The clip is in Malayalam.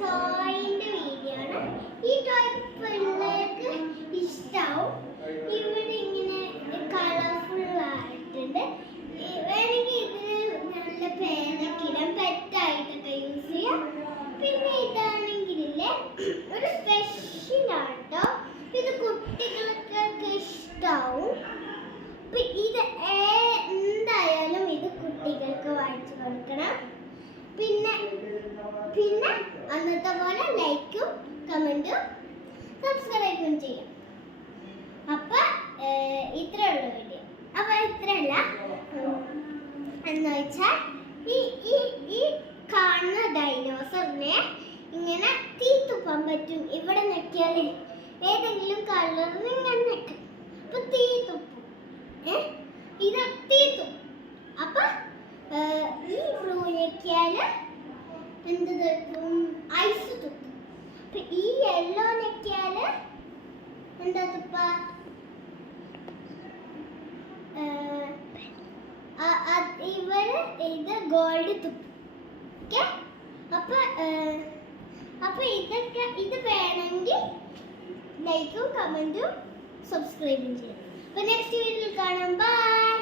ടോയിന്റെ വീഡിയോ ആണ്. ഈ ടോയ് പിള്ളേർക്ക് ഇഷ്ടാവും. ഇവിടെ ഇങ്ങനെ കളർഫുൾ ആയിട്ടുണ്ട്. വേണമെങ്കിൽ ഇതിന് നല്ല പേരൊക്കെ ഇടാം, പെറ്റായിട്ടൊക്കെ യൂസ് ചെയ്യാം. പിന്നെ ഇതാണെങ്കിലേ ഒരു സ്പെഷ്യൽ ആട്ടോ, ഇത് കുട്ടികൾക്കൊക്കെ ഇഷ്ടാവും. ഇത് എന്തായാലും ഇത് കുട്ടികൾക്ക് വായിച്ചു കൊടുക്കണം. പിന്നെ അന്നത്തെ പോലെ ലൈക്കും കമന്റും സബ്സ്ക്രൈബും ചെയ്യാം. അപ്പൊ ഇത്രയുള്ള വീഡിയോ. അപ്പൊ ഇത്രയല്ല എന്ന് വെച്ചാൽ ഈ കാണുന്ന ഡൈനോസറിനെ ഇങ്ങനെ തീ തുപ്പാൻ പറ്റും. ഇവിടെ ഞെക്കിയാൽ ഏതെങ്കിലും കളറിന് ഇങ്ങനെ ഞെക്കും, അപ്പൊ തീ തുപ്പും. ഇത് തീ തുപ്പും. അപ്പൊ ഈ ബ്ലൂ ഞെക്കിയാല് എന്ത് തുപ്പും? ഐസ് തുപ്പും. അപ്പൊ ഈ യെല്ലോ ഞെക്കിയാല് എന്താ തുപ്പ? ഇത് ഗോൾഡ് തുപ്പും. ഓക്കെ, അപ്പൊ ഇത് വേണമെങ്കിൽ ലൈക്കും കമന്റും സബ്സ്ക്രൈബും ചെയ്യാം. അപ്പൊ നെക്സ്റ്റ് വീഡിയോയിൽ കാണാം. ബൈ.